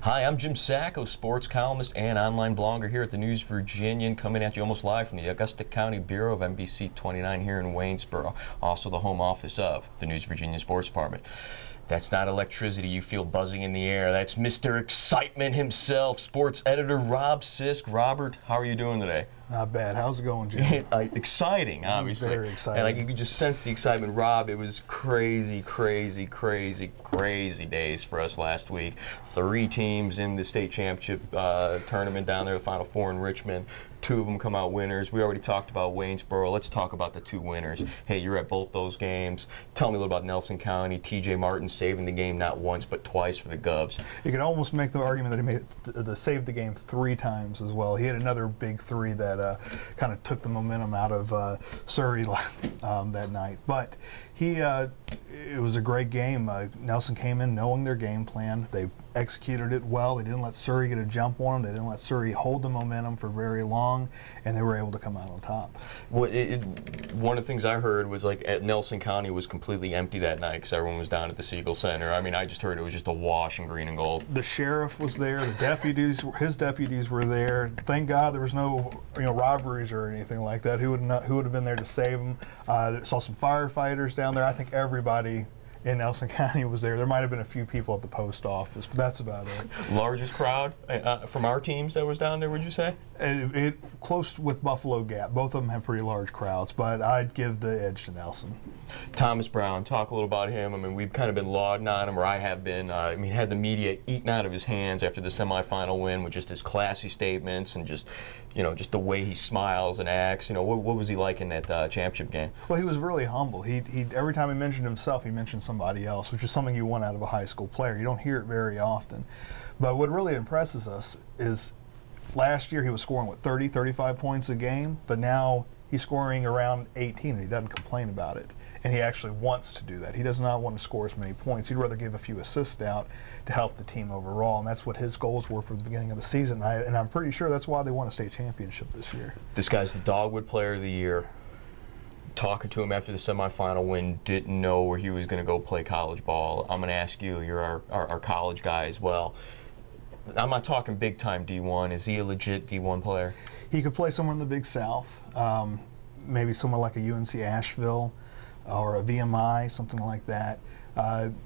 Hi, I'm Jim Sacco, sports columnist and online blogger here at the News Virginian, coming at you almost live from the Augusta County Bureau of NBC 29 here in Waynesboro, also the home office of the News Virginia Sports Department. That's not electricity you feel buzzing in the air. That's Mr. Excitement himself, sports editor Rob Sisk. Robert, how are you doing today? Not bad. How's it going, Jim? Exciting, obviously. Very exciting. And you could just sense the excitement. Rob, it was crazy, crazy, crazy, crazy days for us last week. 3 teams in the state championship tournament down there, the Final Four in Richmond. 2 of them come out winners. We already talked about Waynesboro. Let's talk about the 2 winners. Hey, you're at both those games. Tell me a little about Nelson County. T.J. Martin saving the game not once but twice for the Govs. You can almost make the argument that he made it saved the game 3 times as well. He had another big 3 that kind of took the momentum out of Surrey that night. But it was a great game. Nelson came in knowing their game plan. They executed it well. They didn't let Surrey get a jump on them. They didn't let Surrey hold the momentum for very long, and they were able to come out on top. Well, one of the things I heard was like at Nelson County was completely empty that night because everyone was down at the Siegel Center. I mean, I just heard it was just a wash in green and gold. The sheriff was there. The deputies, his deputies were there. Thank God there was no robberies or anything like that. Who would have been there to save them? Saw some firefighters down there. I think everybody in Nelson County was there. There might have been a few people at the post office, but that's about it. Largest crowd from our teams that was down there, would you say? Close with Buffalo Gap. Both of them have pretty large crowds, but I'd give the edge to Nelson. Thomas Brown, talk a little about him. I mean, we've kind of been lauding on him, or I have been. I mean, had the media eaten out of his hands after the semifinal win with just his classy statements and just the way he smiles and acts. What was he like in that championship game? Well, he was really humble. He every time he mentioned himself, he mentioned somebody else, which is something you want out of a high school player. You don't hear it very often. But what really impresses us is last year he was scoring, 30, 35 points a game, but now he's scoring around 18, and he doesn't complain about it. And he actually wants to do that. He does not want to score as many points. He'd rather give a few assists out to help the team overall, and that's what his goals were for the beginning of the season. And I'm pretty sure that's why they won a state championship this year. This guy's the Dogwood Player of the Year. Talking to him after the semifinal win, didn't know where he was going to go play college ball. I'm going to ask you, you're our college guy as well. I'm not talking big-time D1. Is he a legit D1 player? He could play somewhere in the Big South, maybe somewhere like a UNC Asheville or a VMI, something like that.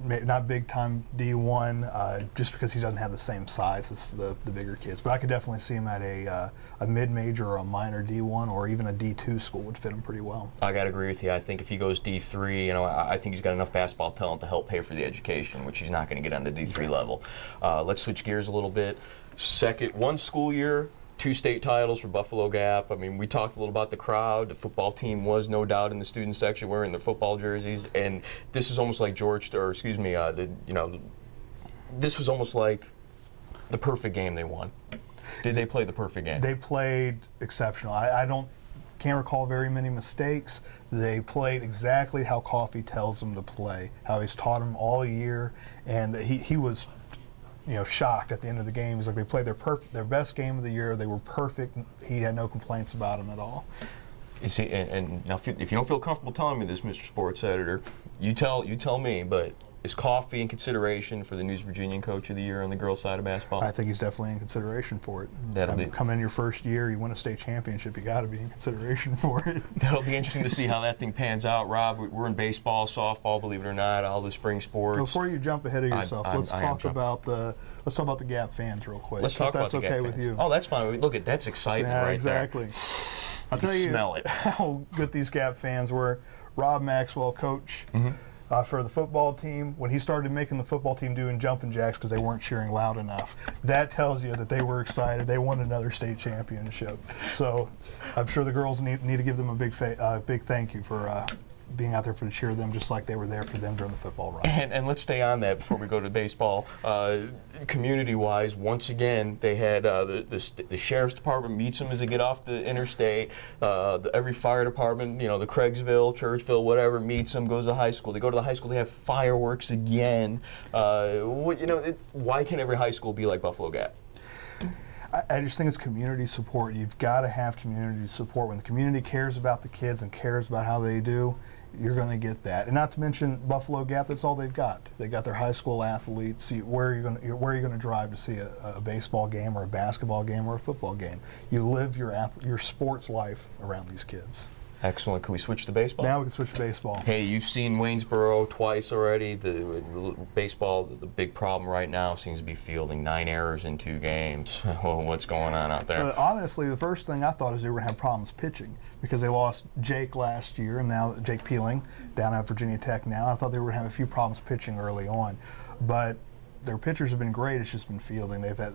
Not big-time D1, just because he doesn't have the same size as the bigger kids. But I could definitely see him at a mid-major or a minor D1 or even a D2 school would fit him pretty well. I got to agree with you. I think if he goes D3, I think he's got enough basketball talent to help pay for the education, which he's not going to get on the D3 level. Let's switch gears a little bit. One school year, 2 state titles for Buffalo Gap. I mean, we talked a little about the crowd. The football team was no doubt in the student section wearing their football jerseys, and this is almost like this was almost like the perfect game they won. Did they play the perfect game? They played exceptional. I can't recall very many mistakes. They played exactly how Coffey tells them to play, how he's taught them all year, and he was shocked at the end of the game. He's like, they played their best game of the year. They were perfect. He had no complaints about them at all. You see, and now if you don't feel comfortable telling me this, Mr. Sports Editor, you tell me. But is Coffey in consideration for the News Virginian Coach of the Year on the girls' side of basketball? I think he's definitely in consideration for it. Come in your first year, you win a state championship, you got to be in consideration for it. That'll be interesting to see how that thing pans out. Rob, we're in baseball, softball, believe it or not, all the spring sports. Before you jump ahead of yourself, let's talk about the Gap fans real quick. Let's talk about the Gap fans. That's okay with you. Oh, that's fine. Look, that's excitement right exactly. there. I'll tell you smell it. How good these Gap fans were. Rob Maxwell, coach. For the football team, when he started making the football team doing jumping jacks because they weren't cheering loud enough, that tells you that they were excited. They won another state championship. So I'm sure the girls need to give them a big thank you for being out there to cheer them, just like they were there for them during the football run. And let's stay on that before we go to baseball. Community-wise, once again, they had the sheriff's department meets them as they get off the interstate. Every fire department, the Craigsville, Churchville, whatever, meets them, goes to high school. They go to the high school, they have fireworks again. Why can't every high school be like Buffalo Gap? I just think it's community support. You've got to have community support. When the community cares about the kids and cares about how they do, you're going to get that. And not to mention Buffalo Gap, that's all they've got. They got their high school athletes. Where are you going to drive to see a baseball game or a basketball game or a football game? You live your sports life around these kids. Excellent. Can we switch to baseball? Now we can switch to baseball. Hey, you've seen Waynesboro twice already. The baseball, the big problem right now seems to be fielding 9 errors in 2 games. What's going on out there? Honestly, the first thing I thought is they were going to have problems pitching because they lost Jake last year, and now Jake Peeling down at Virginia Tech now. I thought they were going to have a few problems pitching early on. But their pitchers have been great. It's just been fielding. They've had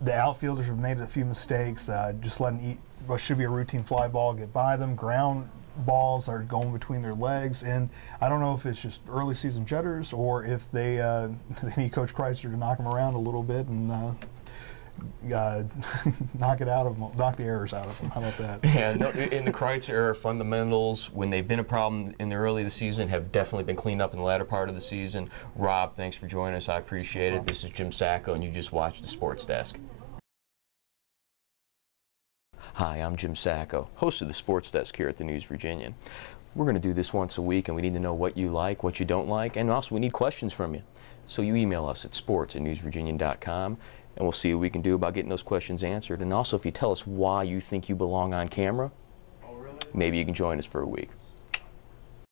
the outfielders have made a few mistakes, just letting what should be a routine fly ball get by them. Ground balls are going between their legs, and I don't know if it's just early season jitters or if they need Coach Kreitzer to knock them around a little bit and knock it out of them, knock the errors out of them. How about that? Yeah, no, in the Kreitzer era, fundamentals, when they've been a problem in the early of the season, have definitely been cleaned up in the latter part of the season. Rob, thanks for joining us. I appreciate it. This is Jim Sacco, and you just watched the Sports Desk. Hi, I'm Jim Sacco, host of the Sports Desk here at the News Virginian. We're going to do this once a week, and we need to know what you like, what you don't like, and also we need questions from you. So you email us at sports@newsvirginian.com, and we'll see what we can do about getting those questions answered. And also, if you tell us why you think you belong on camera, maybe you can join us for a week.